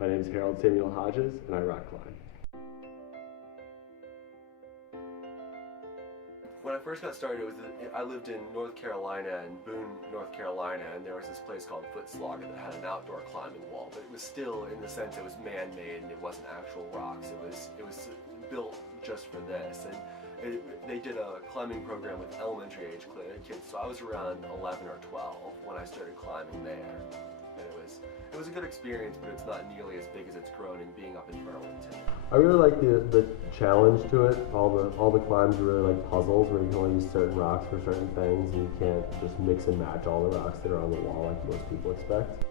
My name is Harold Samuel Hodges, and I rock climb. When I first got started, I lived in North Carolina, in Boone, North Carolina, and there was this place called Foot Slogger that had an outdoor climbing wall, but it was still, in the sense, it was man-made and it wasn't actual rocks. It was built just for this, and they did a climbing program with elementary age kids, so I was around 11 or 12 when I started climbing there. And it was a good experience, but it's not nearly as big as it's grown in being up in Burlington. I really like the challenge to it. All the climbs are really like puzzles where you can only use certain rocks for certain things, and you can't just mix and match all the rocks that are on the wall like most people expect.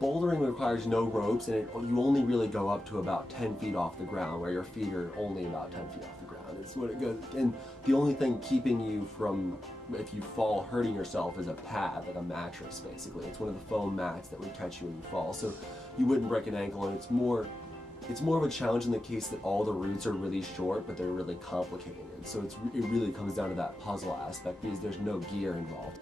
Bouldering requires no ropes, and you only really go up to about 10 feet off the ground, where your feet are only about 10 feet off the ground. It's what it goes, and the only thing keeping you from, if you fall, hurting yourself is a pad, like a mattress, basically. It's one of the foam mats that would catch you when you fall, so you wouldn't break an ankle, and it's more of a challenge in the case that all the routes are really short, but they're really complicated. So it really comes down to that puzzle aspect, because there's no gear involved.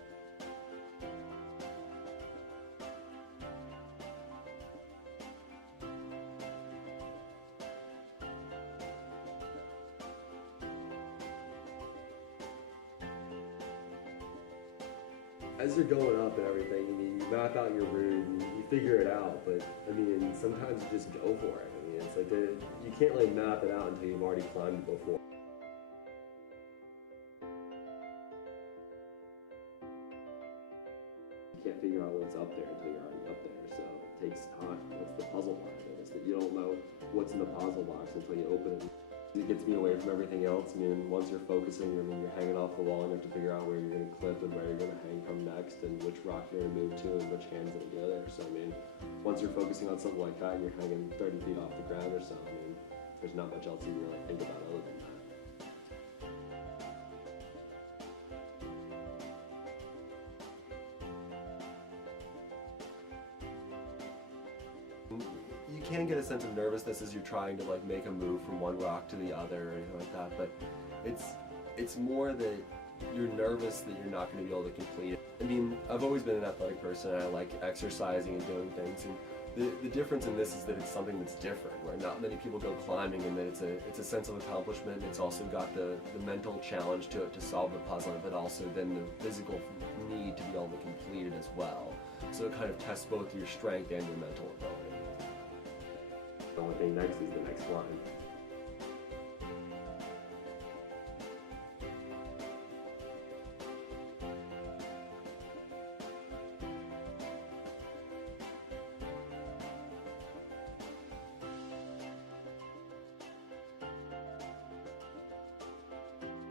As you're going up and everything, I mean, you map out your route and you figure it out, but I mean, sometimes you just go for it. I mean, it's like you can't really map it out until you've already climbed it before. You can't figure out what's up there until you're already up there, so it takes time. That's the puzzle part of it, is that you don't know what's in the puzzle box until you open it. It gets me away from everything else. I mean, once you're focusing, I mean, you're hanging off the wall and you have to figure out where you're going to clip and where you're going to hang from next and which rock you're going to move to and which hand's going to go there. So, I mean, once you're focusing on something like that and you're hanging 30 feet off the ground or so, I mean, there's not much else you can really think about other than that. You can get a sense of nervousness as you're trying to like make a move from one rock to the other or anything like that, but it's more that you're nervous that you're not going to be able to complete it. I mean, I've always been an athletic person and I like exercising and doing things, and the difference in this is that it's something that's different, where not many people go climbing, and that it's a sense of accomplishment. It's also got the mental challenge to it to solve the puzzle, but also then the physical need to be able to complete it as well. So it kind of tests both your strength and your mental ability. The only thing next is the next climb.